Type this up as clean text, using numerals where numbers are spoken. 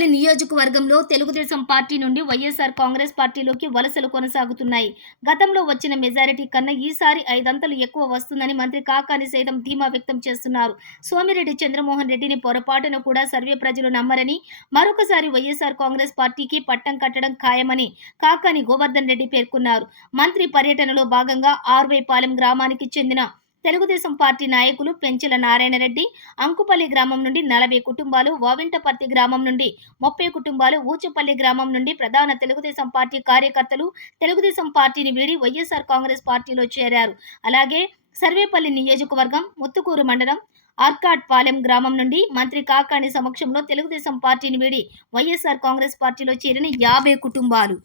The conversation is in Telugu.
సర్వేపల్లి నియోజకవర్గంలో తెలుగుదేశం పార్టీ నుండి వైఎస్ఆర్ కాంగ్రెస్ పార్టీలోకి వలసలు కొనసాగుతున్నాయి. గతంలో వచ్చిన మెజారిటీ కన్నా ఈసారి 5 అంతలు ఎక్కువ వస్తుందని మంత్రి కాకాని సైతం ధీమా వ్యక్తం చేస్తున్నారు. సోమిరెడ్డి చంద్రమోహన్ రెడ్డిని పొరపాటున కూడా సర్వే ప్రజలు నమ్మరని, మరొకసారి వైఎస్ఆర్ కాంగ్రెస్ పార్టీకి పట్టం కట్టడం ఖాయమని కాకాని గోవర్ధన్ రెడ్డి పేర్కొన్నారు. మంత్రి పర్యటనలో భాగంగా ఆర్వైపాలెం గ్రామానికి చెందిన తెలుగుదేశం పార్టీ నాయకులు పెంచెల నారాయణరెడ్డి, అంకుపల్లి గ్రామం నుండి 40 కుటుంబాలు, వావింటపర్తి గ్రామం నుండి 30 కుటుంబాలు, ఊచపల్లి గ్రామం నుండి ప్రధాన తెలుగుదేశం పార్టీ కార్యకర్తలు తెలుగుదేశం పార్టీని వీడి వైఎస్ఆర్ కాంగ్రెస్ పార్టీలో చేరారు. అలాగే సర్వేపల్లి నియోజకవర్గం ముత్తుకూరు మండలం ఆర్కాడ్ పాలెం గ్రామం నుండి మంత్రి కాకాని సమక్షంలో తెలుగుదేశం పార్టీని వీడి వైఎస్ఆర్ కాంగ్రెస్ పార్టీలో చేరిన 50 కుటుంబాలు.